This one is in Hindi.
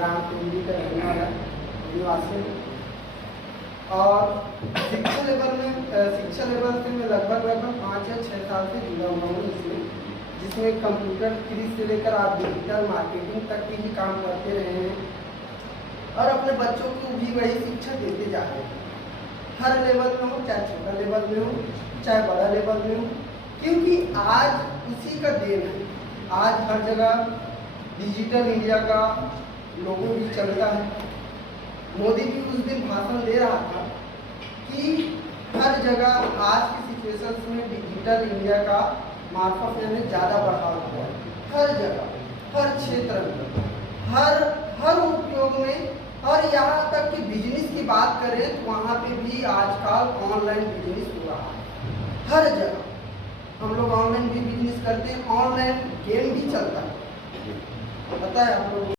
ग्राम केंद्रीय का रहने वाला निवासी हूँ। और शिक्षा लेवल से मैं लगभग 5 या 6 साल से जुड़ा हुआ हूँ इसमें, जिसमें कंप्यूटर स्किल से लेकर आप डिजिटल मार्केटिंग तक के ही काम करते रहे हैं और अपने बच्चों को भी वही शिक्षा देते जा रहे हैं। हर लेवल में हो, चाहे छोटा लेवल में हो चाहे बड़ा लेवल में हो, क्योंकि आज उसी का देन है। आज हर जगह डिजिटल इंडिया का लोगो भी चलता है। मोदी भी उस दिन भाषण दे रहा था कि हर जगह आज की सिचुएशन में डिजिटल इंडिया का मार्केट में ज़्यादा बढ़ावा हुआ है। हर जगह, हर क्षेत्र में, हर उपयोग में, और यहाँ तक कि बिजनेस की बात करें तो वहाँ पे भी आजकल ऑनलाइन बिजनेस हो रहा है। हर जगह हम लोग ऑनलाइन भी बिजनेस करते हैं, ऑनलाइन गेम भी चलता है, पता है आप लोग।